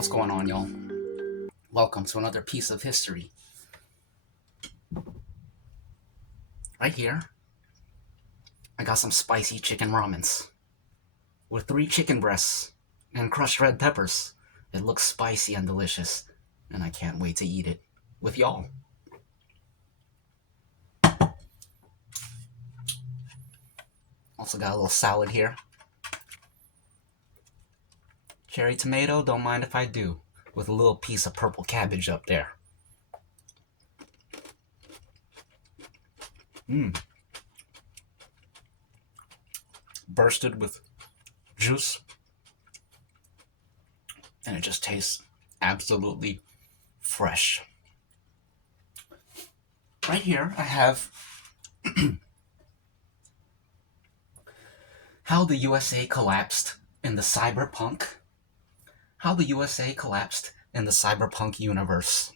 What's going on, y'all? Welcome to another piece of history. Right here, I got some spicy chicken ramens with 3 chicken breasts and crushed red peppers. It looks spicy and delicious, and I can't wait to eat it with y'all. Also got a little salad here. Cherry tomato, don't mind if I do, with a little piece of purple cabbage up there. Bursted with juice, and it just tastes absolutely fresh. Right here, I have how the USA collapsed in the Cyberpunk. How the USA collapsed in the Cyberpunk universe.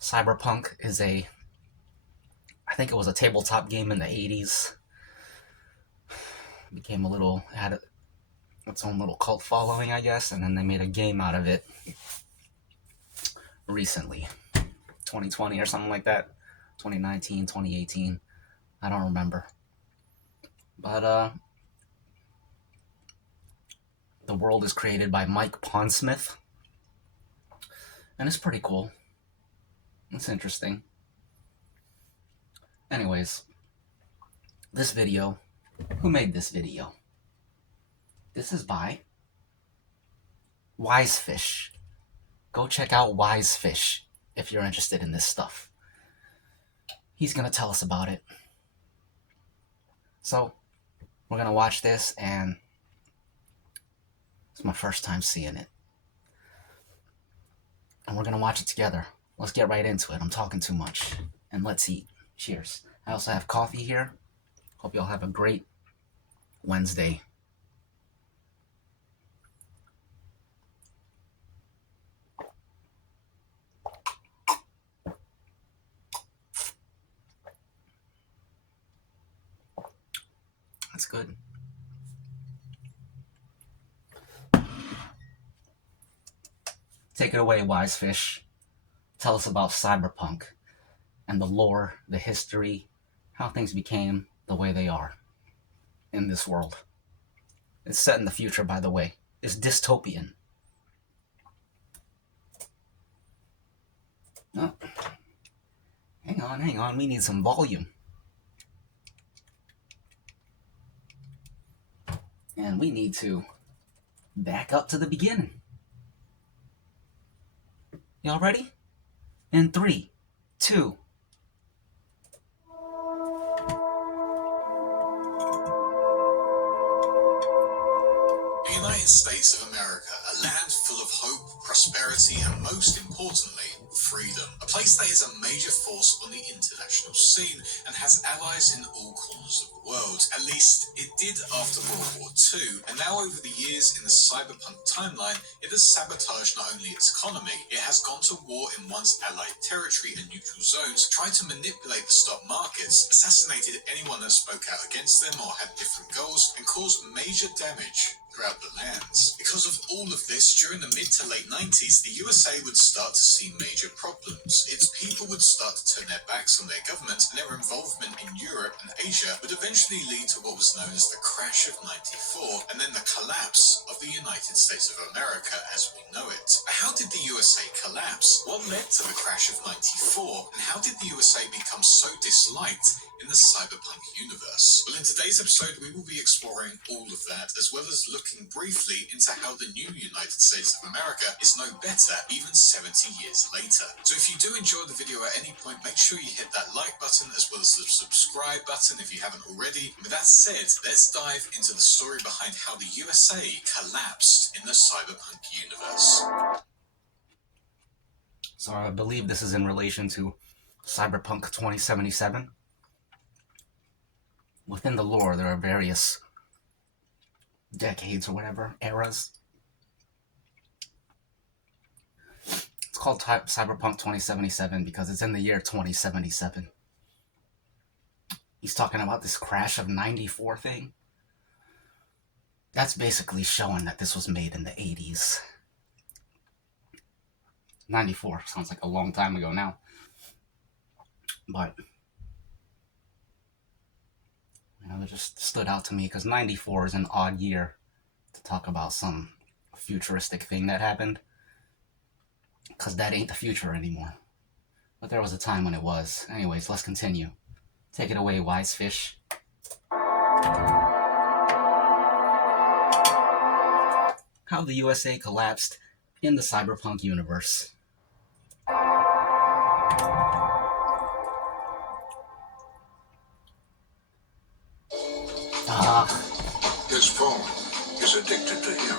Cyberpunk is I think it was a tabletop game in the 80s. Became had its own little cult following, I guess, and then they made a game out of it recently. 2020 or something like that. 2019, 2018. I don't remember. But, the world is created by Mike Pondsmith. And it's pretty cool. It's interesting. Anyways, this video, who made this video? This is by WiseFish. Go check out WiseFish if you're interested in this stuff. He's going to tell us about it. So, we're going to watch this, and it's my first time seeing it. And we're going to watch it together. Let's get right into it. I'm talking too much. And let's eat. Cheers. I also have coffee here. Hope y'all have a great Wednesday. That's good. Take it away, WiseFish. Tell us about Cyberpunk and the lore, the history, how things became the way they are in this world. It's set in the future, by the way. It's dystopian. Oh. Hang on. We need some volume. And we need to back up to the beginning. Y'all ready? In 3, 2. The United States of America, a land full of hope, prosperity, and most importantly, freedom. A place that is a major force on the international scene and has allies in all corners of the world. At least it did after World War II, and now over the years in the cyberpunk timeline, it has sabotaged not only its economy, it has gone to war in once allied territory and neutral zones, tried to manipulate the stock markets, assassinated anyone that spoke out against them or had different goals, and caused major damage throughout the lands. Because of all of this, during the mid to late 90s, the USA would start to see major problems. Its people would start to turn their backs on their government, and their involvement in Europe and Asia would eventually lead to what was known as the crash of '94, and then the collapse of the United States of America as we know it. But how did the USA collapse? What led to the crash of '94? And how did the USA become so disliked in the cyberpunk universe? Well, in today's episode, we will be exploring all of that, as well as looking briefly into how the new United States of America is no better even 70 years later. So if you do enjoy the video at any point, make sure you hit that like button as well as the subscribe button if you haven't already. And with that said, let's dive into the story behind how the USA collapsed in the cyberpunk universe. So I believe this is in relation to Cyberpunk 2077. Within the lore, there are various decades or whatever, eras. It's called Cyberpunk 2077 because it's in the year 2077. He's talking about this crash of '94 thing. That's basically showing that this was made in the 80s. 94 sounds like a long time ago now. But, it just stood out to me because 94 is an odd year to talk about some futuristic thing that happened. Because that ain't the future anymore. But there was a time when it was. Anyways, let's continue. Take it away, WiseFish. How the USA collapsed in the Cyberpunk universe. His phone is addicted to him.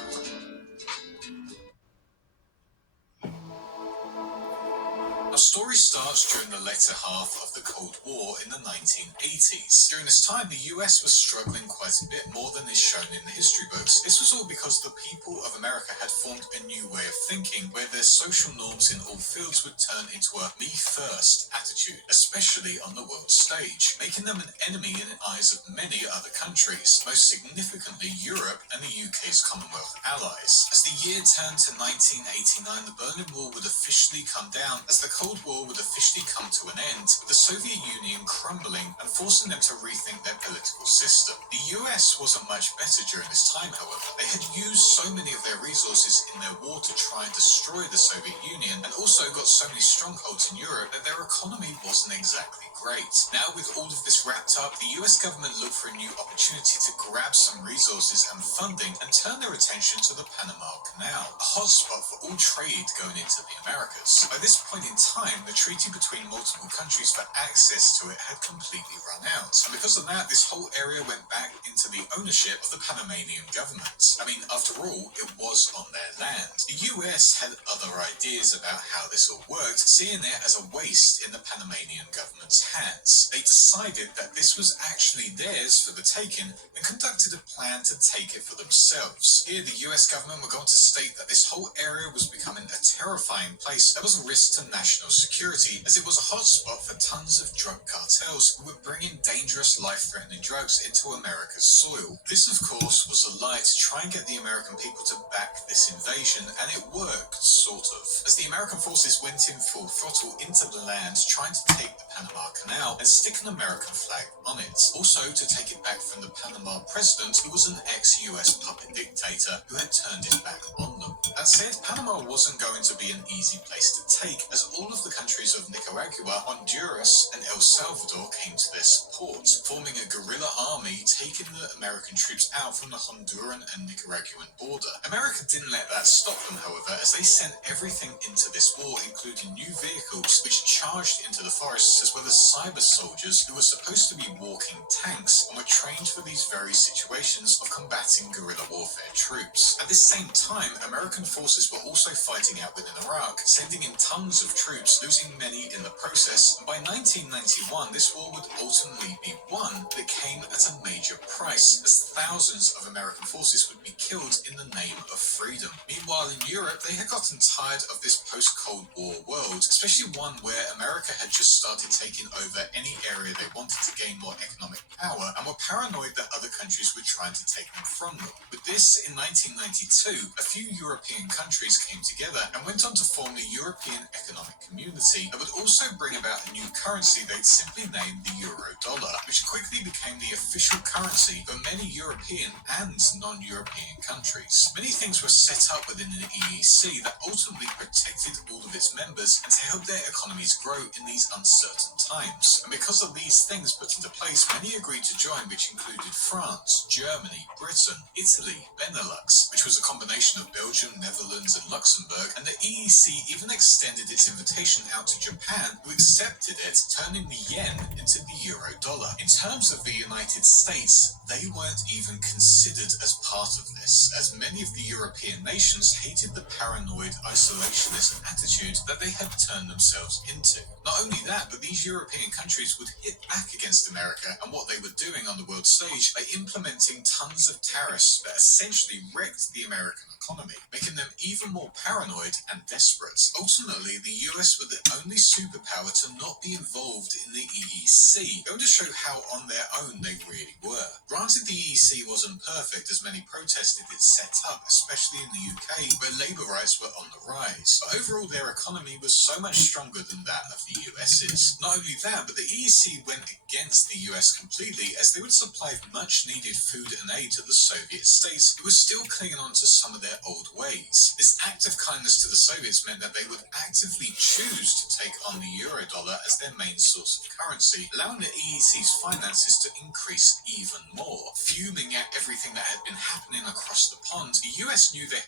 Our story starts during the latter half of the Cold War in the 1980s. During this time, the US was struggling quite a bit more than is shown in the history books. This was all because the people of America had formed a new way of thinking, where their social norms in all fields would turn into a me-first attitude, especially on the world stage, making them an enemy in the eyes of many other countries, most significantly Europe and the UK's Commonwealth allies. As the year turned to 1989, the Berlin Wall would officially come down, as the Cold War would officially come to an end, with the Soviet Union crumbling and forcing them to rethink their political system. The US wasn't much better during this time, however. They had used so many of their resources in their war to try and destroy the Soviet Union, and also got so many strongholds in Europe that their economy wasn't exactly great. Now, with all of this wrapped up, the US government looked for a new opportunity to grab some resources and funding and turn their attention to the Panama Canal, a hotspot for all trade going into the Americas. By this point in time, the treaty between multiple countries for access to it had completely run out, and because of that, this whole area went back into the ownership of the Panamanian government. I mean, after all, it was on their land. The US had other ideas about how this all worked, seeing it as a waste in the Panamanian government's hands. They decided that this was actually theirs for the taking and conducted a plan to take it for themselves. Here, the US government were going to state that this whole area was becoming a terrifying place that was a risk to national security, as it was a hotspot for tons of drug cartels who were bringing dangerous, life-threatening drugs into America's soil. This, of course, was a lie to try and get the American people to back this invasion, and it worked, sort of, as the American forces went in full throttle into the land, trying to take the Panama Canal and stick an American flag on it. Also, to take it back from the Panama president, who was an ex-US puppet dictator who had turned his back on them. That said, Panama wasn't going to be an easy place to take, as all of the countries of Nicaragua, Honduras, and El Salvador came to their support, forming a guerrilla army taking the American troops out from the Honduran and Nicaraguan border. America didn't let that stop them, however, as they sent everything into this war, including new vehicles which charged into the forests, as well as cyber soldiers who were supposed to be walking tanks and were trained for these very situations of combating guerrilla warfare troops. At this same time, American forces were also fighting out within Iraq, sending in tons of troops, losing many in the process, and by 1991 this war would ultimately be won, but it came at a major price, as thousands of American forces would be killed in the name of freedom. Meanwhile, in Europe, they had gotten tired of this post-Cold War world, especially one where America had just started taking over any area they wanted to gain more economic power, and were paranoid that other countries were trying to take them from them. With this, in 1992, a few European countries came together and went on to form the European Economic Community that would also bring about a new currency they'd simply named the euro-dollar, which quickly became the official currency for many European and non-European countries. Many things were set up within the EEC that ultimately protected all of its members and to help their economies grow in these uncertain times. And because of these things put into place, many agreed to join, which included France, Germany, Britain, Italy, Benelux, which was a combination of Belgium, Netherlands, and Luxembourg, and the EEC even extended its invitation out to Japan, who accepted it, turning the yen into the euro-dollar. In terms of the United States, they weren't even considered as part of this, as many of the European nations hated the paranoid, isolationist attitude that they had turned themselves into. Not only that, but these European countries would hit back against America and what they were doing on the world stage by implementing tons of tariffs that essentially wrecked attacked the American economy, making them even more paranoid and desperate. Ultimately, the US were the only superpower to not be involved in the EEC, going to show how on their own they really were. Granted, the EEC wasn't perfect, as many protested its set up, especially in the UK, where labour rights were on the rise. But overall, their economy was so much stronger than that of the US's. Not only that, but the EEC went against the US completely, as they would supply much needed food and aid to the Soviet states, who were still clinging on to some of their old ways. This act of kindness to the Soviets meant that they would actively choose to take on the euro-dollar as their main source of currency, allowing the EEC's finances to increase even more. Fuming at everything that had been happening across the pond, the US knew that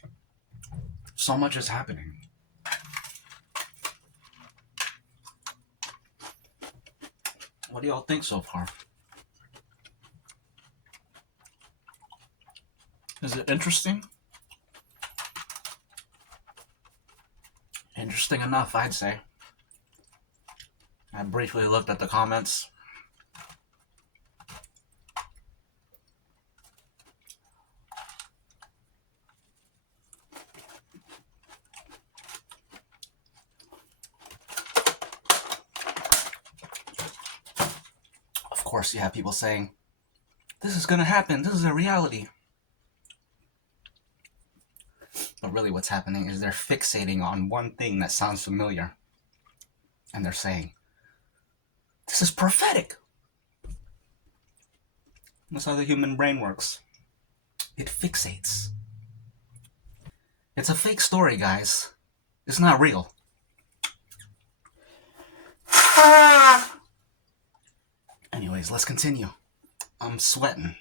so much is happening. What do y'all think so far? Is it interesting? Interesting enough, I'd say. I briefly looked at the comments. Of course, you have people saying, this is gonna happen, this is a reality. But really what's happening is they're fixating on one thing that sounds familiar. And they're saying, this is prophetic. That's how the human brain works. It fixates. It's a fake story, guys. It's not real. Anyways, let's continue. I'm sweating.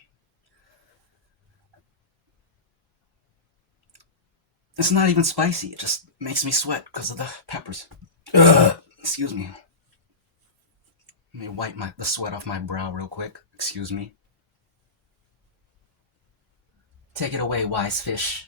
It's not even spicy. It just makes me sweat because of the peppers. Excuse me. Let me wipe the sweat off my brow real quick. Excuse me. Take it away, WiseFish.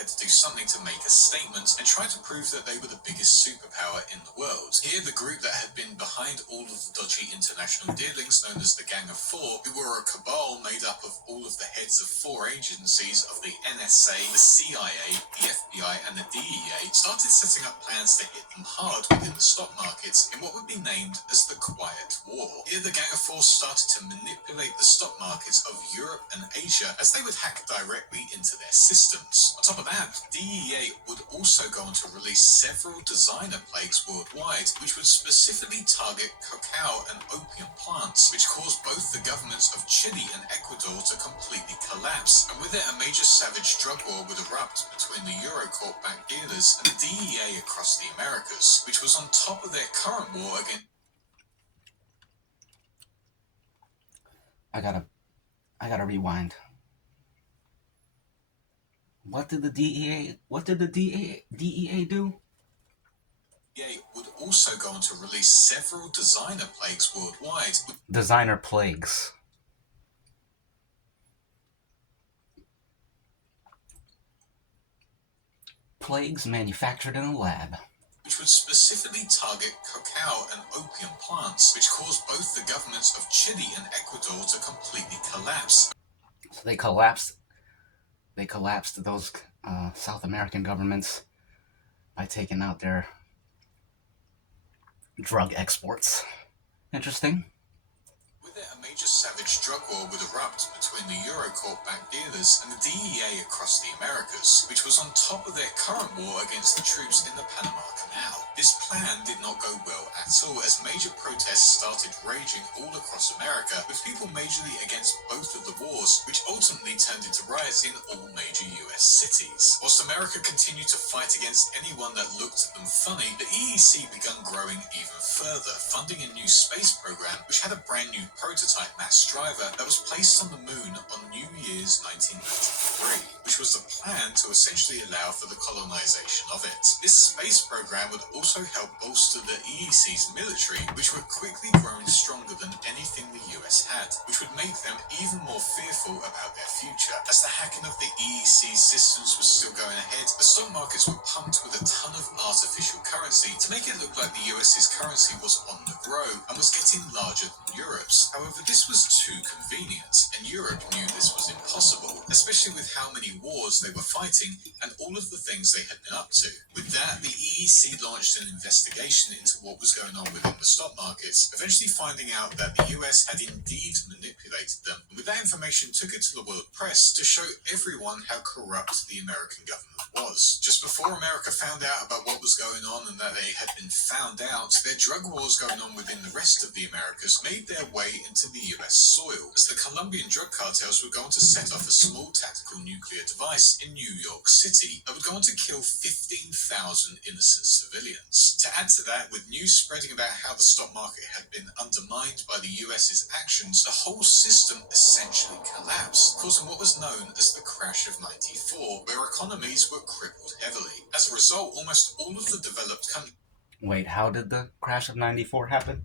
had to do something to make a statement and try to prove that they were the biggest superpower in the world. Here, the group that had been behind all of the dodgy international dealings, known as the Gang of Four, who were a cabal made up of all of the heads of 4 agencies of the NSA, the CIA, the FBI, and the DEA, started setting up plans to hit them hard within the stock markets in what would be named as the Quiet War. Here, the Gang of Four started to manipulate the stock markets of Europe and Asia as they would hack directly into their systems. On top of that, DEA would also go on to release several designer plagues worldwide, which would specifically target cacao and opium plants, which caused both the governments of Chile and Ecuador to completely collapse. And with it, a major savage drug war would erupt between the Eurocorp-backed dealers and the DEA across the Americas, which was on top of their current war against... I gotta rewind. What did the DEA do? DEA would also go on to release several designer plagues worldwide. Designer plagues. Plagues manufactured in a lab. Which would specifically target cacao and opium plants, which caused both the governments of Chile and Ecuador to completely collapse. So they collapsed those South American governments by taking out their drug exports. Interesting. With it, a major savage drug war would erupt between the Eurocorp-backed dealers and the DEA across the Americas, which was on top of their current war against the troops in the Panama Canal. This plan did not go well at all, as major protests started raging all across America, with people majorly against both of the wars, which ultimately turned into riots in all major US cities. Whilst America continued to fight against anyone that looked at them funny, the EEC began growing even further, funding a new space program, which had a brand new prototype mass driver that was placed on the moon on New Year's 1993, which was the plan to essentially allow for the colonization of it. This space program would also help bolster the EEC's military, which were quickly growing stronger than anything the US had, which would make them even more fearful about their future. As the hacking of the EEC systems was still going ahead, the stock markets were pumped with a ton of artificial currency to make it look like the US's currency was on the grow and was getting larger than Europe's. However, this was too convenient, and Europe knew this was impossible, especially with how many wars they were fighting and all of the things they had been up to. With that, the EEC launched an investigation into what was going on within the stock markets, eventually finding out that the US had indeed manipulated them, and with that information took it to the world press to show everyone how corrupt the American government was. Just before America found out about what was going on and that they had been found out, their drug wars going on within the rest of the Americas made their way into the US soil, as the Colombian drug cartels were going to set off a small tactical nuclear device in New York City that would go on to kill 15,000 innocent civilians. To add to that, with news spreading about how the stock market had been undermined by the US's actions, the whole system essentially collapsed, causing what was known as the crash of '94, where economies were crippled heavily. As a result, almost all of the developed countries Wait, how did the crash of '94 happen?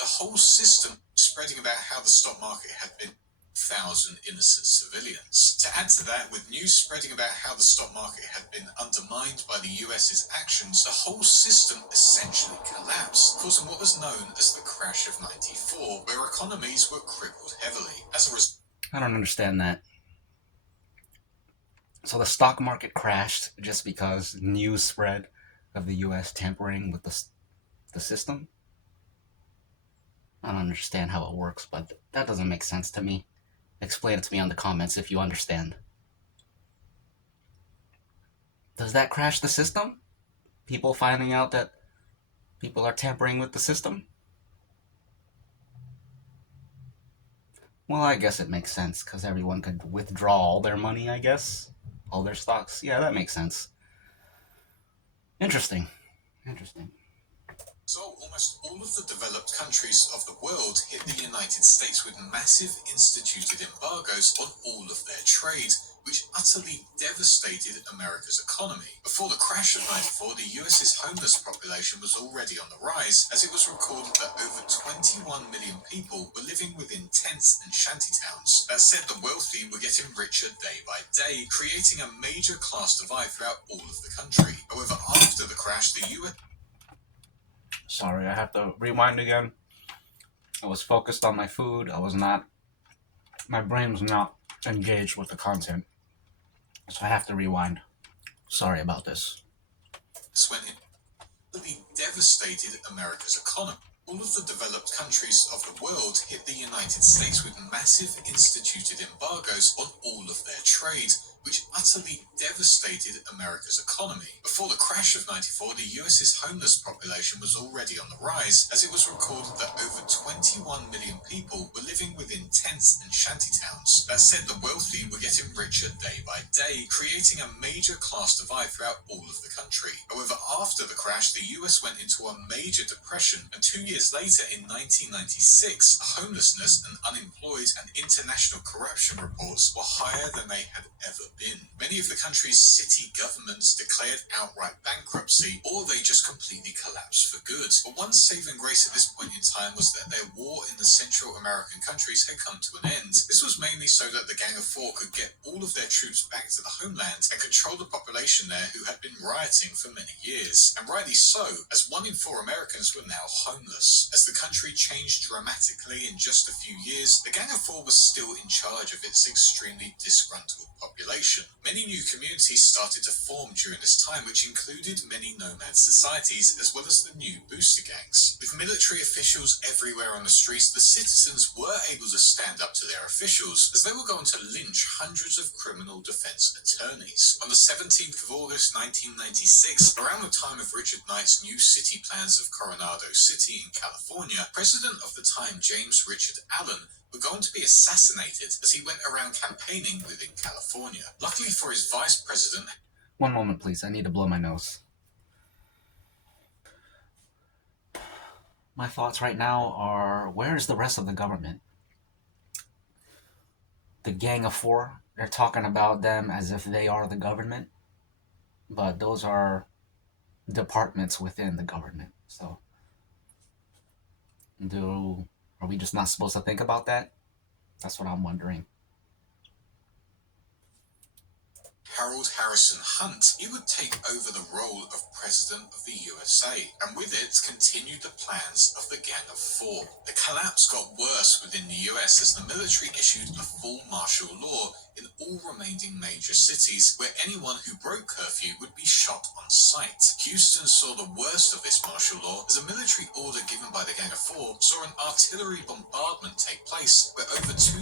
the whole system spreading about how the stock market had been 1,000 innocent civilians. To add to that, with news spreading about how the stock market had been undermined by the US's actions, the whole system essentially collapsed, causing what was known as the crash of '94, where economies were crippled heavily. As a result, I don't understand that. So the stock market crashed just because news spread of the US tampering with the system? I don't understand how it works, but that doesn't make sense to me. Explain it to me in the comments if you understand. Does that crash the system? People finding out that people are tampering with the system? Well, I guess it makes sense, because everyone could withdraw all their money, I guess. All their stocks. Yeah, that makes sense. Interesting. So almost all of the developed countries of the world hit the United States with massive instituted embargoes on all of their trade, which utterly devastated America's economy. Before the crash of '94, the US's homeless population was already on the rise, as it was recorded that over 21 million people were living within tents and shantytowns. That said, the wealthy were getting richer day by day, creating a major class divide throughout all of the country. However, after the crash, the US... Sorry, I have to rewind again. I was focused on my food. My brain was not engaged with the content. So I have to rewind. Sorry about this. When it really devastated America's economy. All of the developed countries of the world hit the United States with massive instituted embargoes on all of their trade, which utterly devastated America's economy. Before the crash of '94, the US's homeless population was already on the rise, as it was recorded that over 21 million people were living within tents and shantytowns. That said, the wealthy were getting richer day by day, creating a major class divide throughout all of the country. However, after the crash, the US went into a major depression, and 2 years later, in 1996, homelessness and unemployed and international corruption reports were higher than they had ever been. Many of the country's city governments declared outright bankruptcy, or they just completely collapsed for good. But one saving grace at this point in time was that their war in the Central American countries had come to an end. This was mainly so that the Gang of Four could get all of their troops back to the homeland and control the population there who had been rioting for many years. And rightly so, as 1 in 4 Americans were now homeless. As the country changed dramatically in just a few years, the Gang of Four was still in charge of its extremely disgruntled population. Many new communities started to form during this time, which included many nomad societies as well as the new booster gangs. With military officials everywhere on the streets, the citizens were able to stand up to their officials, as they were going to lynch hundreds of criminal defense attorneys. On the 17th of August 1996, around the time of Richard Knight's new city plans of Coronado City in California, President of the time James Richard Allen were going to be assassinated as he went around campaigning within California. Luckily for his vice president... One moment, please. I need to blow my nose. My thoughts right now are, where is the rest of the government? The Gang of Four, they're talking about them as if they are the government, but those are departments within the government. So, are we just not supposed to think about that? That's what I'm wondering. Harold Harrison Hunt, he would take over the role of President of the USA, and with it continued the plans of the Gang of Four. The collapse got worse within the US as the military issued a full martial law in all remaining major cities, where anyone who broke curfew would be shot on sight. Houston saw the worst of this martial law as a military order given by the Gang of Four saw an artillery bombardment take place, where over 2,000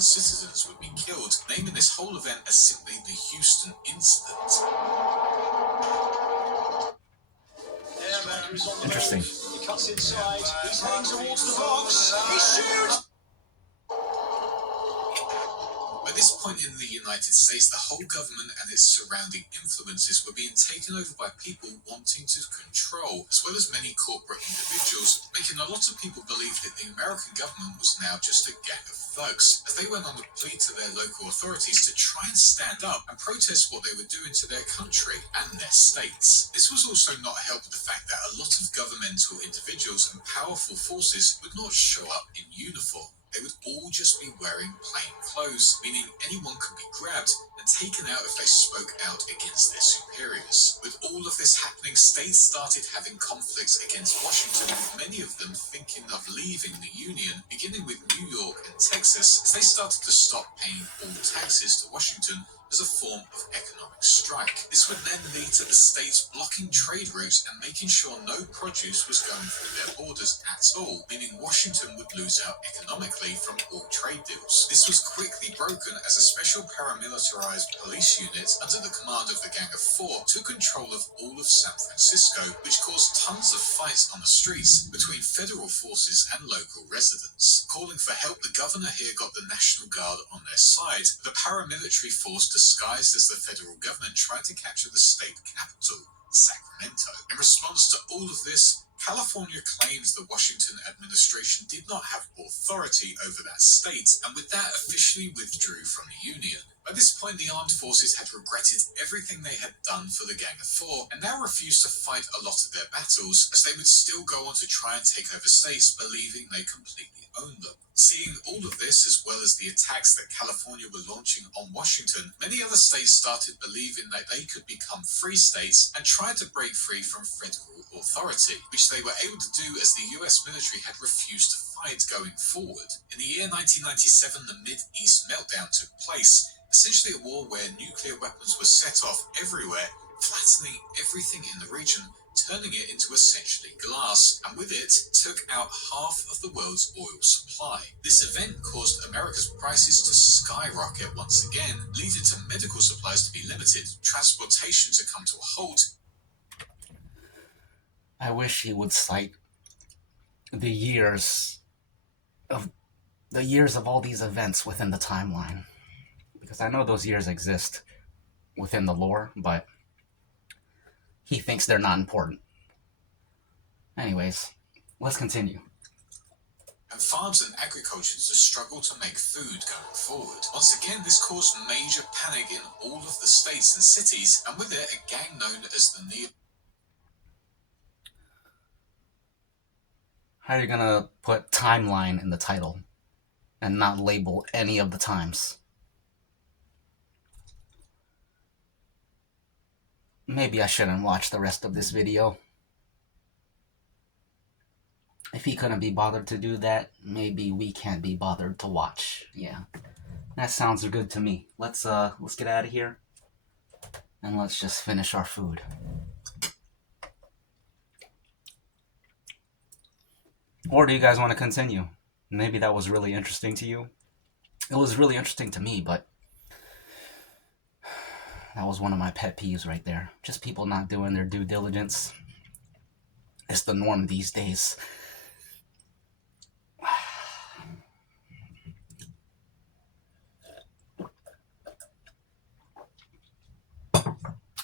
citizens would be killed, naming this whole event as simply the Houston Incident. Interesting. He cuts inside, he's heading towards the box, he shoots! By this point in the United States, the whole government and its surrounding influences were being taken over by people wanting to control, as well as many corporate individuals, making a lot of people believe that the American government was now just a gang of thugs, as they went on a plea to their local authorities to try and stand up and protest what they were doing to their country and their states. This was also not helped with the fact that a lot of governmental individuals and powerful forces would not show up in uniform. They would all just be wearing plain clothes, meaning anyone could be grabbed and taken out if they spoke out against their superiors. With all of this happening, states started having conflicts against Washington, with many of them thinking of leaving the Union, beginning with New York and Texas, as they started to stop paying all taxes to Washington as a form of economic strike. This would then lead to the states blocking trade routes and making sure no produce was going through their borders at all, meaning Washington would lose out economically from all trade deals. This was quickly broken as a special paramilitarized police unit under the command of the Gang of Four took control of all of San Francisco, which caused tons of fights on the streets between federal forces and local residents. Calling for help, the governor here got the National Guard on their side, the paramilitary force disguised as the federal government tried to capture the state capital, Sacramento. In response to all of this, California claims the Washington administration did not have authority over that state, and with that officially withdrew from the Union. By this point, the armed forces had regretted everything they had done for the Gang of Four, and now refused to fight a lot of their battles, as they would still go on to try and take over states, believing they completely owned them. Seeing all of this, as well as the attacks that California were launching on Washington, many other states started believing that they could become free states and tried to break free from federal authority, which they were able to do as the US military had refused to fight going forward. In the year 1997, the Mid-East meltdown took place, essentially a war where nuclear weapons were set off everywhere, flattening everything in the region, turning it into essentially glass, and with it took out half of the world's oil supply. This event caused America's prices to skyrocket once again, leading to medical supplies to be limited, transportation to come to a halt. I wish he would cite the years of all these events within the timeline, because I know those years exist within the lore, but he thinks they're not important. Anyways, let's continue. And farms and agriculture to struggle to make food going forward. Once again, this caused major panic in all of the states and cities, and with it, a gang known as the Neo. How are you gonna put timeline in the title and not label any of the times? Maybe I shouldn't watch the rest of this video. If he couldn't be bothered to do that, maybe we can't be bothered to watch. Yeah, that sounds good to me. Let's get out of here and let's just finish our food. Or do you guys want to continue? Maybe that was really interesting to you. It was really interesting to me, but that was one of my pet peeves right there. Just people not doing their due diligence. It's the norm these days.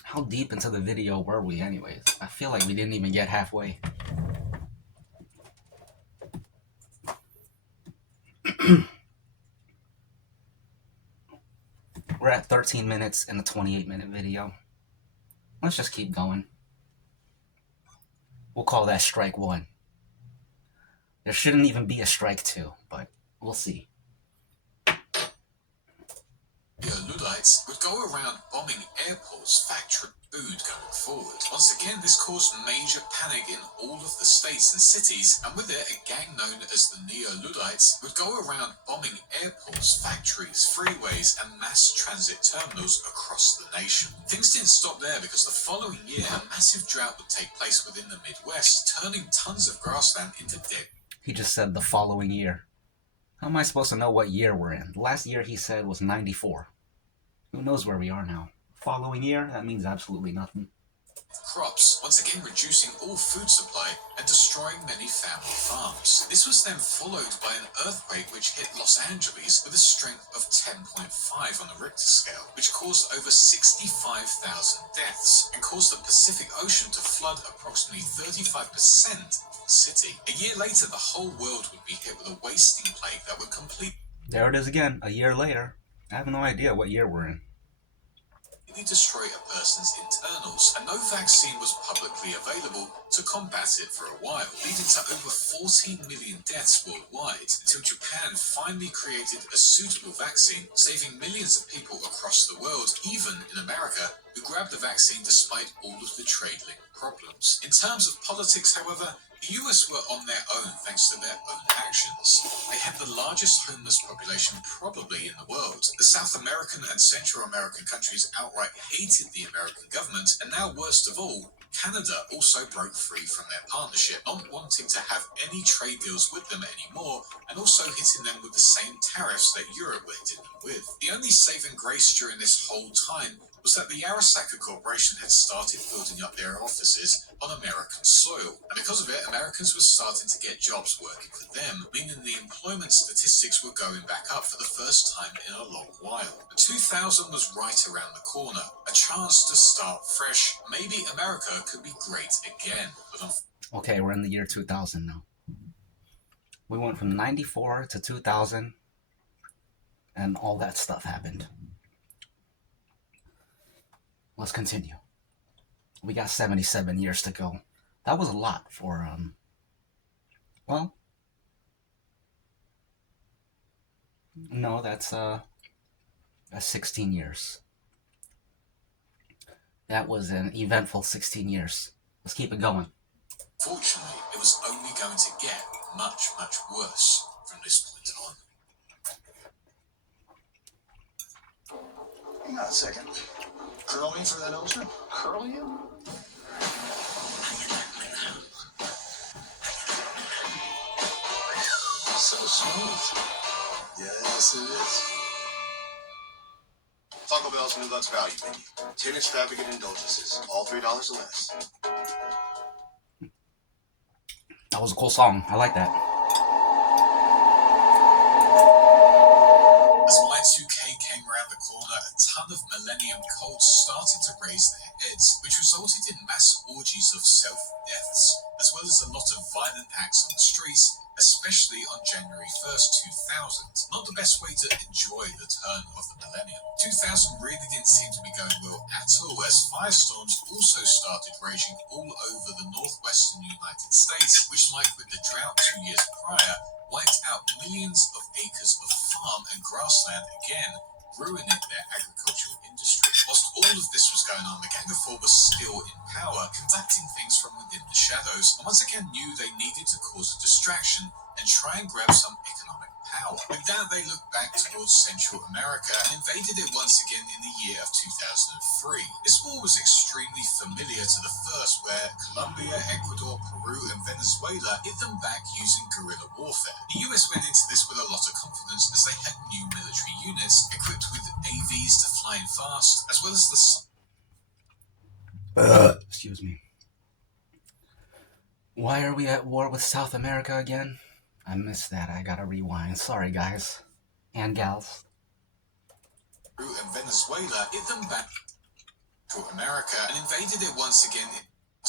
How deep into the video were we anyways? I feel like we didn't even get halfway. We're at 13 minutes in a 28-minute video. Let's just keep going. We'll call that strike one. There shouldn't even be a strike two, but we'll see. Ludite Luddites would go around bombing airports, factories, food going forward. Once again, this caused major panic in all of the states and cities, and with it, a gang known as the Neo-Luddites would go around bombing airports, factories, freeways, and mass transit terminals across the nation. Things didn't stop there, because the following year, a massive drought would take place within the Midwest, turning tons of grassland into dead. He just said the following year. How am I supposed to know what year we're in? The last year he said was 94. Who knows where we are now? Following year? That means absolutely nothing. Crops, once again reducing all food supply and destroying many family farms. This was then followed by an earthquake which hit Los Angeles with a strength of 10.5 on the Richter scale, which caused over 65,000 deaths and caused the Pacific Ocean to flood approximately 35% of the city. A year later, the whole world would be hit with a wasting plague that would completely... There it is again, a year later. I have no idea what year we're in. Destroy a person's internals, and no vaccine was publicly available to combat it for a while, leading to over 14 million deaths worldwide, until Japan finally created a suitable vaccine, saving millions of people across the world, even in America, who grabbed the vaccine despite all of the trade link problems. In terms of politics, however, the US were on their own thanks to their own actions. They had the largest homeless population probably in the world. The South American and Central American countries outright hated the American government, and now worst of all, Canada also broke free from their partnership, not wanting to have any trade deals with them anymore, and also hitting them with the same tariffs that Europe were hitting them with. The only saving grace during this whole time was that the Arasaka Corporation had started building up their offices on American soil, and because of it, Americans were starting to get jobs working for them, meaning the employment statistics were going back up for the first time in a long while. 2000 was right around the corner, a chance to start fresh. Maybe America could be great again. Okay, we're in the year 2000 now. We went from 94 to 2000, and all that stuff happened. Let's continue. We got 77 years to go. That was a lot for, well, no, that's 16 years. That was an eventful 16 years. Let's keep it going. Fortunately, it was only going to get much, much worse from this point on. Hang on a second. Curl me for that ulcer? Curl you? So smooth. Yes, it is. Taco Bell's New Lux Value Menu. 10 extravagant indulgences, all $3 or less. That was a cool song. I like that. As Y2K came around the corner, a ton of Millennium cults started to raise their heads, which resulted in mass orgies of self-deaths, as well as a lot of violent acts on the streets, especially on January 1st, 2000. Not the best way to enjoy the turn of the millennium. 2000 really didn't seem to be going well at all, as firestorms also started raging all over the northwestern United States, which, like with the drought 2 years prior, wiped out millions of acres of farm and grassland again, ruining their agricultural industry. Whilst all of this was going on, the Gang of Four was still in power, conducting things from within the shadows, and once again knew they needed to cause a distraction and try and grab some economic power. With that, they looked back towards Central America and invaded it once again in the year of 2003. This war was extremely familiar to the first, where Colombia, Ecuador, Peru, and Venezuela hit them back using guerrilla warfare. The US went into this with a lot of confidence, as they had new military units equipped with AVs to flying fast, as well as the Excuse me. Why are we at war with South America again? I missed that. I gotta rewind. Sorry, guys. And gals. Peru and Venezuela hit them back to America and invaded it once again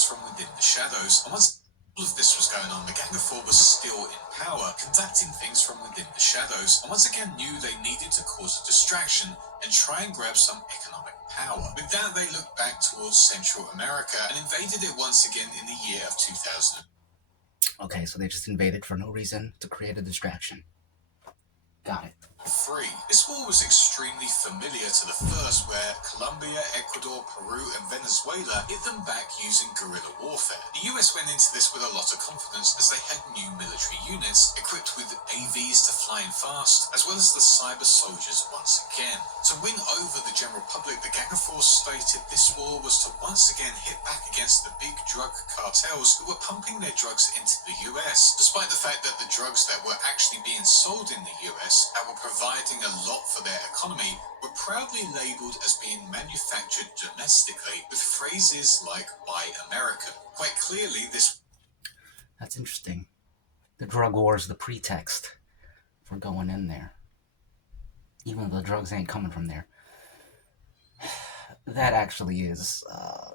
from within the shadows. And once all of this was going on, the Gang of Four was still in power, conducting things from within the shadows, and once again knew they needed to cause a distraction and try and grab some economic power. With that, they looked back towards Central America and invaded it once again in the year of 2000. Okay, so they just invaded for no reason to create a distraction. Got it. Free. This war was extremely familiar to the first, where Colombia, Ecuador, Peru, and Venezuela hit them back using guerrilla warfare. The US went into this with a lot of confidence as they had new military units equipped with AVs to flying fast, as well as the cyber soldiers once again. To win over the general public, the Gang of Four stated this war was to once again hit back against the big drug cartels who were pumping their drugs into the US, despite the fact that the drugs that were actually being sold in the US that were providing a lot for their economy were proudly labelled as being manufactured domestically with phrases like "Buy American." Quite clearly, this... That's interesting. The drug war is the pretext for going in there, even though the drugs ain't coming from there. That actually is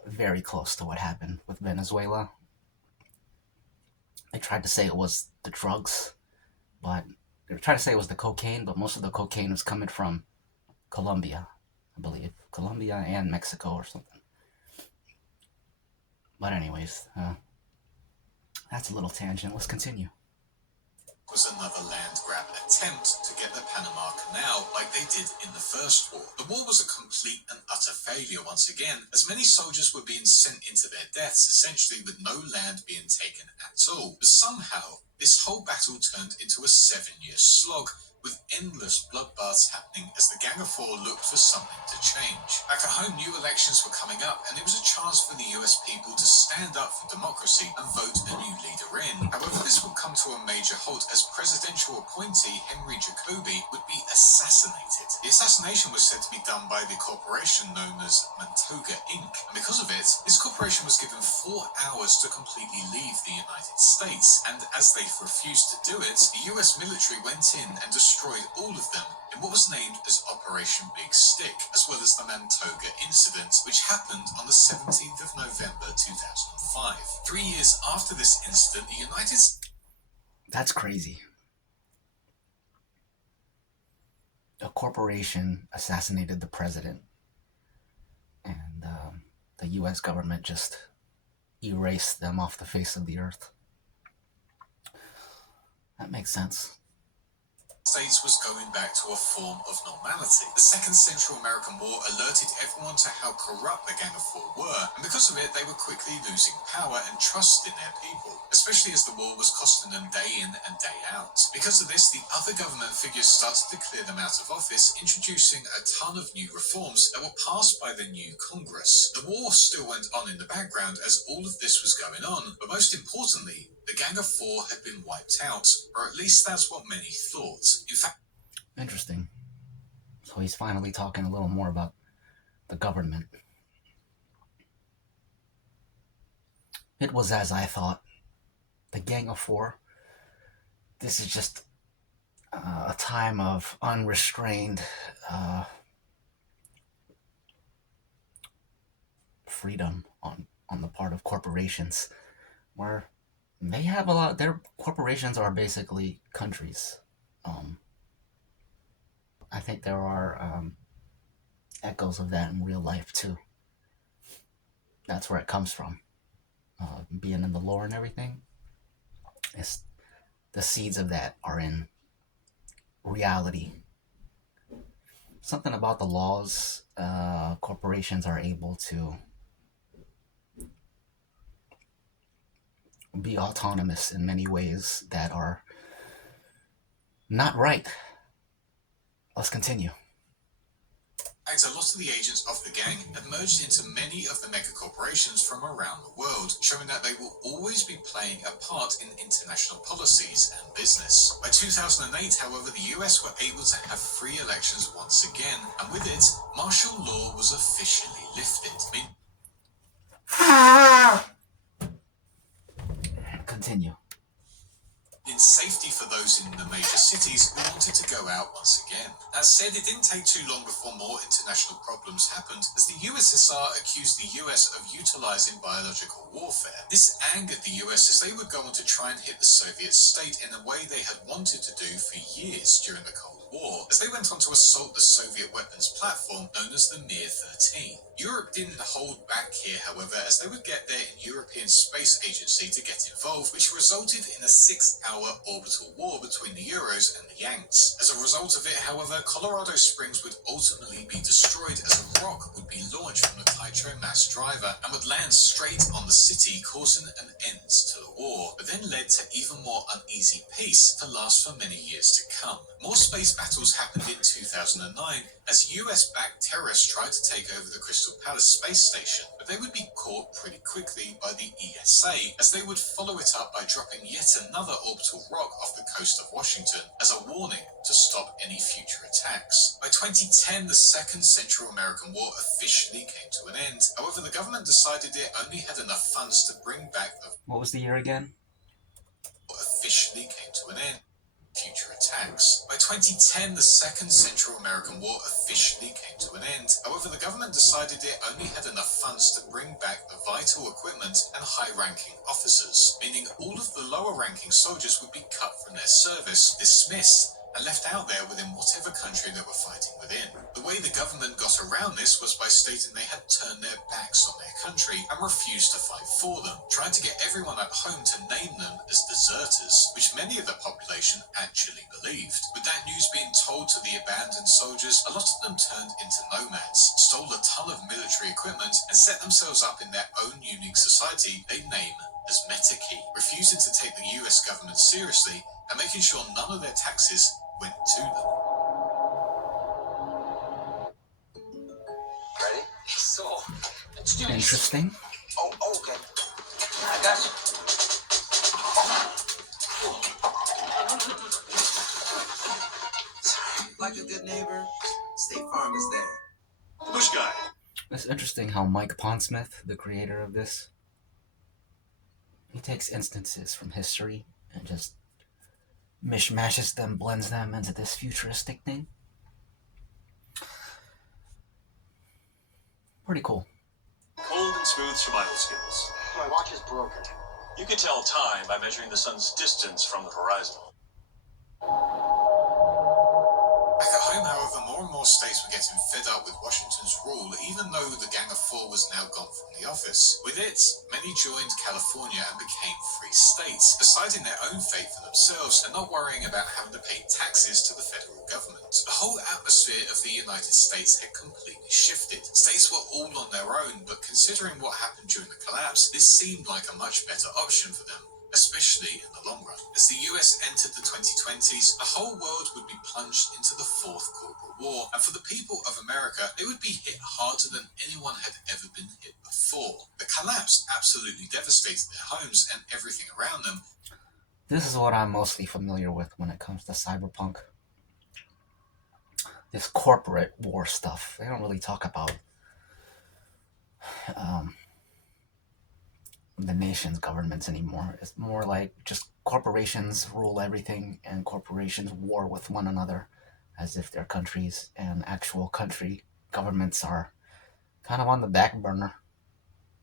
very close to what happened with Venezuela. They tried to say it was the drugs, but they tried to say it was the cocaine, but most of the cocaine was coming from Colombia, I believe. Colombia and Mexico or something. But anyways, that's a little tangent. Let's continue. Was another land grab attempt to get the Panama Canal like they did in the first war. The war was a complete and utter failure once again, as many soldiers were being sent into their deaths, essentially with no land being taken at all. But somehow, this whole battle turned into a 7-year slog, with endless bloodbaths happening as the Gang of Four looked for something to change. Back at home, new elections were coming up, and it was a chance for the US people to stand up for democracy and vote a new leader in. However, this would come to a major halt as presidential appointee Henry Jacoby would be assassinated. The assassination was said to be done by the corporation known as Mantoga Inc., and because of it, this corporation was given 4 hours to completely leave the United States, and as they refused to do it, the US military went in and destroyed all of them in what was named as Operation Big Stick, as well as the Mantoga incident, which happened on the 17th of November 2005. 3 years after this incident, the United States... That's crazy. A corporation assassinated the president, and the US government just erased them off the face of the earth. That makes sense. States was going back to a form of normality. The Second Central American War alerted everyone to how corrupt the Gang of Four were, and because of it, they were quickly losing power and trust in their people, especially as the war was costing them day in and day out. Because of this, the other government figures started to clear them out of office, introducing a ton of new reforms that were passed by the new Congress. The war still went on in the background as all of this was going on, but most importantly, the Gang of Four had been wiped out, or at least that's what many thought. In fact... Interesting. So he's finally talking a little more about the government. It was as I thought. The Gang of Four. This is just a time of unrestrained freedom on the part of corporations, where they have a lot. Their corporations are basically countries. I think there are echoes of that in real life too. That's where it comes from. Being in the lore and everything, it's the seeds of that are in reality. Something about the laws, corporations are able to be autonomous in many ways that are not right. Let's continue. A lot of the agents of the gang had merged into many of the mega corporations from around the world, showing that they will always be playing a part in international policies and business. By 2008, however, the US were able to have free elections once again, and with it, martial law was officially lifted. Continue. In safety for those in the major cities who wanted to go out once again. That said, it didn't take too long before more international problems happened, as the USSR accused the US of utilizing biological warfare. This angered the US as they would go on to try and hit the Soviet state in a way they had wanted to do for years during the Cold War, as they went on to assault the Soviet weapons platform known as the Mir-13. Europe didn't hold back here, however, as they would get their European Space Agency to get involved, which resulted in a 6-hour orbital war between the Euros and the Yanks. As a result of it, however, Colorado Springs would ultimately be destroyed as a rock would be launched from the Tycho Mass driver and would land straight on the city, causing an end to the war, but then led to even more uneasy peace to last for many years to come. More space battles happened in 2009 as US-backed terrorists tried to take over the Crystal Palace space station, but they would be caught pretty quickly by the ESA as they would follow it up by dropping yet another orbital rock off the coast of Washington as a warning to stop any future attacks. By 2010, the Second Central American War officially came to an end. However, the government decided it only had enough funds to bring back the What was the year again? officially came to an end. Future attacks. By 2010, the Second Central American War officially came to an end. However, the government decided it only had enough funds to bring back the vital equipment and high-ranking officers, meaning all of the lower-ranking soldiers would be cut from their service, dismissed, and left out there within whatever country they were fighting within. The way the government got around this was by stating they had turned their backs on their country and refused to fight for them, trying to get everyone at home to name them as deserters, which many of the population actually believed. With that news being told to the abandoned soldiers, a lot of them turned into nomads, stole a ton of military equipment, and set themselves up in their own unique society they name as Metaki, refusing to take the US government seriously and making sure none of their taxes went to them. Ready? So, let's do this. Interesting. Oh, okay. I got you. Sorry. Like a good neighbor, State Farm is there. Bush guy. It's interesting how Mike Pondsmith, the creator of this, he takes instances from history and just mishmashes them, blends them into this futuristic thing. Pretty cool. Cold and smooth survival skills. My watch is broken. You can tell time by measuring the sun's distance from the horizon. Back at home, however, more and more states were getting fed up with Washington's rule, even though the Gang of Four was now gone from the office. With it, many joined California and became free states, deciding their own fate for themselves and not worrying about having to pay taxes to the federal government. The whole atmosphere of the United States had completely shifted. States were all on their own, but considering what happened during the collapse, this seemed like a much better option for them, especially in the long run. As the US entered the 2020s, the whole world would be plunged into the fourth corporate war, and for the people of America, they would be hit harder than anyone had ever been hit before. The collapse absolutely devastated their homes and everything around them. This is what I'm mostly familiar with when it comes to Cyberpunk. This corporate war stuff. They don't really talk about the nation's governments anymore. It's more like just corporations rule everything and corporations war with one another as if their countries and actual country governments are kind of on the back burner.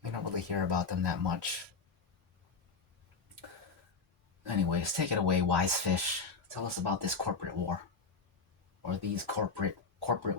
We don't really hear about them that much. Anyways, take it away, WiseFish. Tell us about this corporate war. Or these corporate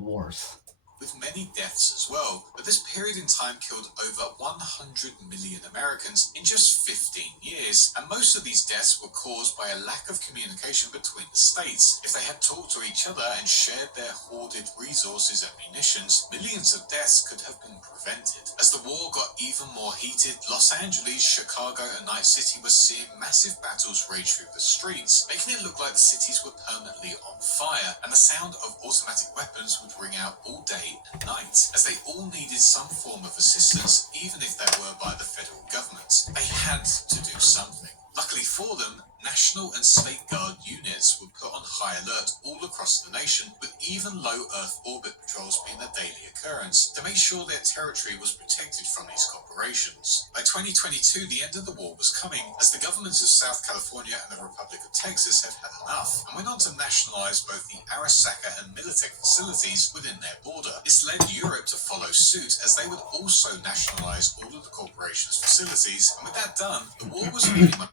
wars. With many deaths as well, but this period in time killed over 100 million Americans in just 15 years, and most of these deaths were caused by a lack of communication between the states. If they had talked to each other and shared their hoarded resources and munitions, millions of deaths could have been prevented. As the war got even more heated, Los Angeles, Chicago, and Night City were seeing massive battles rage through the streets, making it look like the cities were permanently on fire, and the sound of automatic weapons would ring out all day and night, as they all needed some form of assistance, even if they were by the federal government. They had to do something. Luckily for them, National and State Guard units were put on high alert all across the nation, with even low Earth orbit patrols being a daily occurrence, to make sure their territory was protected from these corporations. By 2022, the end of the war was coming, as the governments of South California and the Republic of Texas had had enough, and went on to nationalize both the Arasaka and Militech facilities within their border. This led Europe to follow suit, as they would also nationalize all of the corporations' facilities, and with that done, the war was pretty much...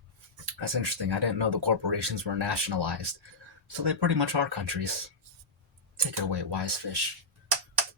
That's interesting. I didn't know the corporations were nationalized. So they pretty much are countries. Take it away, WiseFish.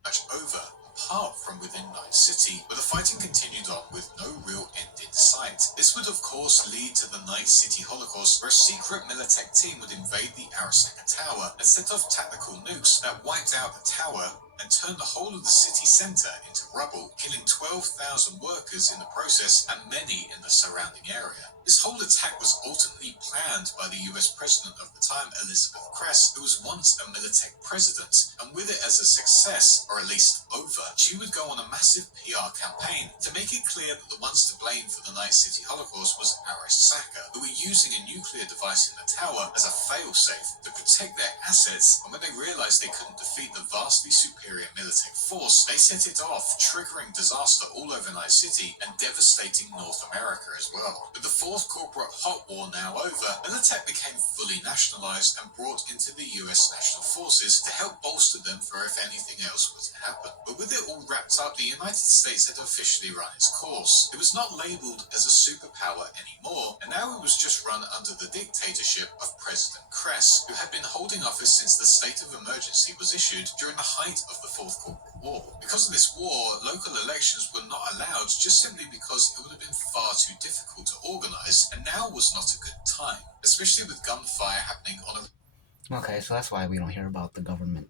Much over, apart from within Night City, where the fighting continued on with no real end in sight. This would of course lead to the Night City Holocaust, where a secret Militech team would invade the Arasaka Tower and set off tactical nukes that wiped out the tower and turned the whole of the city centre into rubble, killing 12,000 workers in the process and many in the surrounding area. This whole attack was ultimately planned by the US President of the time, Elizabeth Kress, who was once a Militech president, and with it as a success, or at least over, she would go on a massive PR campaign to make it clear that the ones to blame for the Night City Holocaust was Arasaka, who were using a nuclear device in the tower as a failsafe to protect their assets, and when they realised they couldn't defeat the vastly superior Militech force, they set it off, triggering disaster all over Night City and devastating North America as well. With the Fourth Corporate Hot War now over, Militech became fully nationalised and brought into the US National Forces to help bolster them for if anything else were to happen. But with it all wrapped up, the United States had officially run its course. It was not labelled as a superpower anymore, and now it was just run under the dictatorship of President Kress, who had been holding office since the state of emergency was issued during the height of the Fourth Corporate War. Because of this war, local elections were not allowed just simply because it would have been far too difficult to organise, and now was not a good time, especially with gunfire happening on a... Okay, so that's why we don't hear about the government.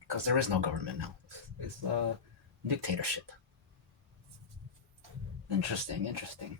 Because there is no government now. It's a dictatorship. Interesting.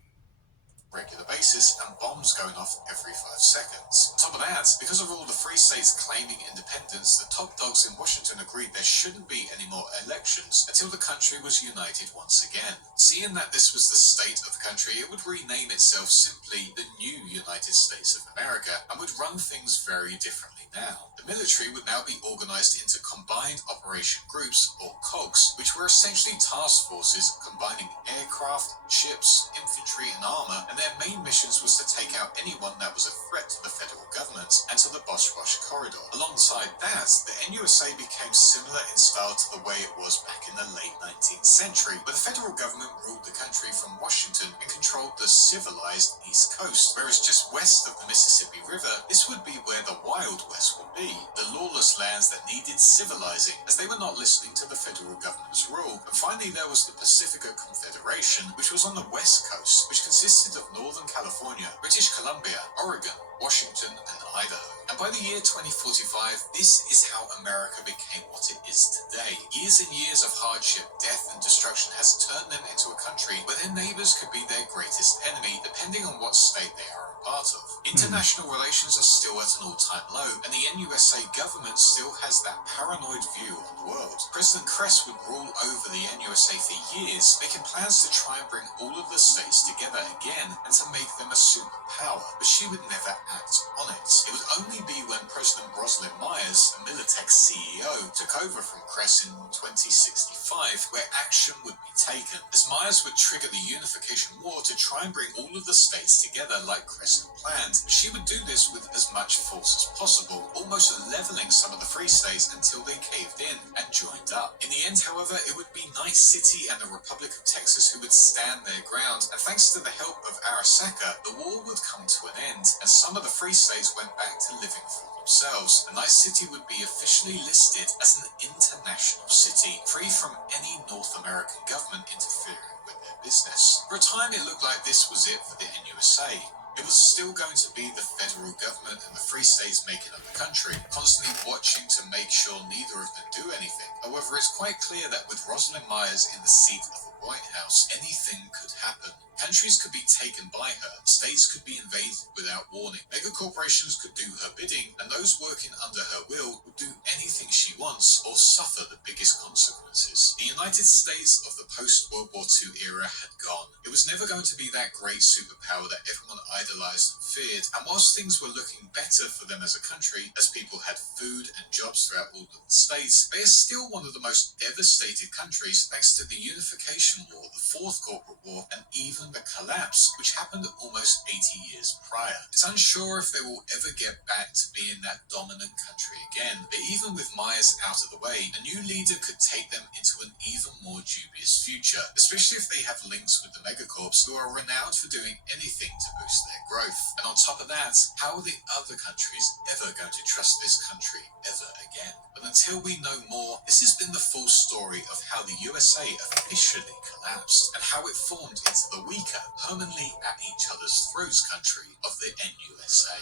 regular basis and bombs going off every 5 seconds. On top of that, because of all the free states claiming independence, the top dogs in Washington agreed there shouldn't be any more elections until the country was united once again. Seeing that this was the state of the country, it would rename itself simply the New United States of America and would run things very differently now. The military would now be organized into Combined Operation Groups, or COGS, which were essentially task forces combining aircraft, ships, infantry and armor, and their main missions was to take out anyone that was a threat to the federal government and to the Bosch-Bosch corridor. Alongside that, the NUSA became similar in style to the way it was back in the late 19th century, where the federal government ruled the country from Washington and controlled the civilized East Coast, whereas just west of the Mississippi River, this would be where the Wild West would be, the lawless lands that needed civilizing, as they were not listening to the federal government's rule. And finally, there was the Pacifica Confederation, which was on the West Coast, which consisted of Northern California, British Columbia, Oregon, Washington, and Idaho. And by the year 2045, this is how America became what it is today. Years and years of hardship, death, and destruction has turned them into a country where their neighbors could be their greatest enemy, depending on what state they are a part of. International relations are still at an all-time low, and the NUSA government still has that paranoid view on the world. President Kress would rule over the NUSA for years, making plans to try and bring all of the states together again and to make them a superpower, but she would never act on it. It would only be when President Rosalind Myers, a Militech CEO, took over from Kress in 2065 where action would be taken, as Myers would trigger the Unification War to try and bring all of the states together like Kress had planned. But she would do this with as much force as possible, almost leveling some of the free states until they caved in and joined up. In the end, however, it would be Night City and the Republic of Texas who would stand their ground, and thanks to the help of Arasaka, the war would come to an end, and some of the free states went back to living for themselves. The Night City would be officially listed as an international city, free from any North American government interfering with their business. For a time, it looked like this was it for the NUSA. It was still going to be the federal government and the free states making up the country, constantly watching to make sure neither of them do anything. However, it's quite clear that with Rosalind Myers in the seat of the White House, anything could happen. Countries could be taken by her, states could be invaded without warning, mega corporations could do her bidding, and those working under her will would do anything she wants or suffer the biggest consequences. The United States of the post-World War II era had gone. It was never going to be that great superpower that everyone idolized and feared, and whilst things were looking better for them as a country, as people had food and jobs throughout all of the states, they are still one of the most devastated countries thanks to the unification Information War, the Fourth Corporate War, and even the collapse, which happened almost 80 years prior. It's unsure if they will ever get back to being that dominant country again, but even with Myers out of the way, a new leader could take them into an even more dubious future, especially if they have links with the megacorps who are renowned for doing anything to boost their growth. And on top of that, how are the other countries ever going to trust this country ever again? But until we know more, this has been the full story of how the USA officially collapsed and how it formed into the weaker, permanently at each other's throats country of the NUSA.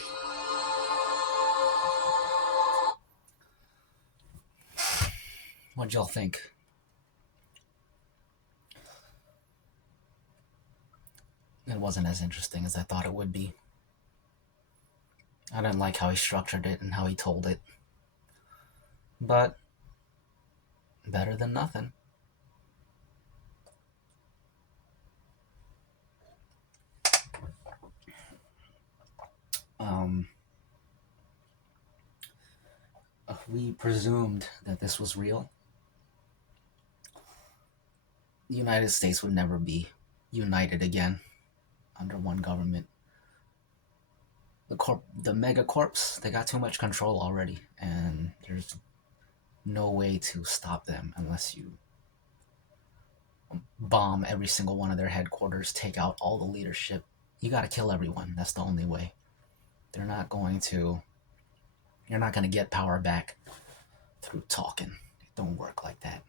What'd y'all think? It wasn't as interesting as I thought it would be. I didn't like how he structured it and how he told it. But better than nothing. We presumed that this was real. The United States would never be united again under one government. The megacorps, they got too much control already, and there's no way to stop them unless you bomb every single one of their headquarters, take out all the leadership. You got to kill everyone. That's the only way. You're not going to get power back through talking. It don't work like that.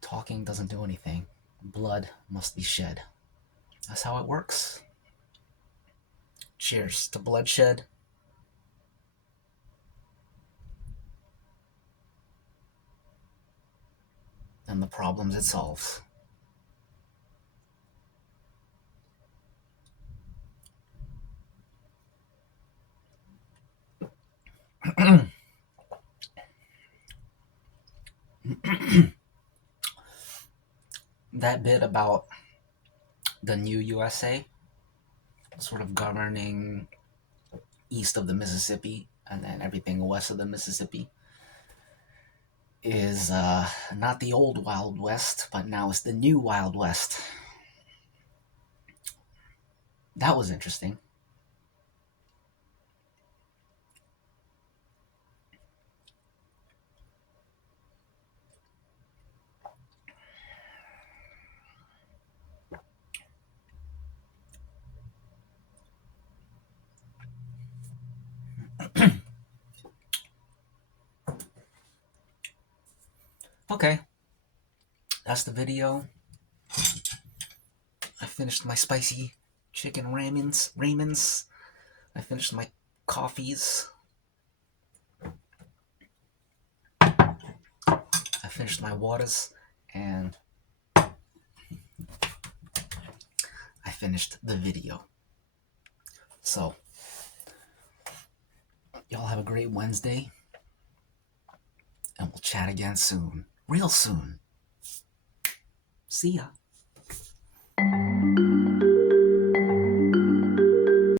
Talking doesn't do anything. Blood must be shed. That's how it works. Cheers to bloodshed. And the problems it solves. That bit about the new USA sort of governing east of the Mississippi and then everything west of the Mississippi is not the old Wild West, but now it's the new Wild West. That was interesting. Okay, that's the video. I finished my spicy chicken ramens. I finished my coffees. I finished my waters, and I finished the video. So, y'all have a great Wednesday, and we'll chat again soon. Real soon. See ya.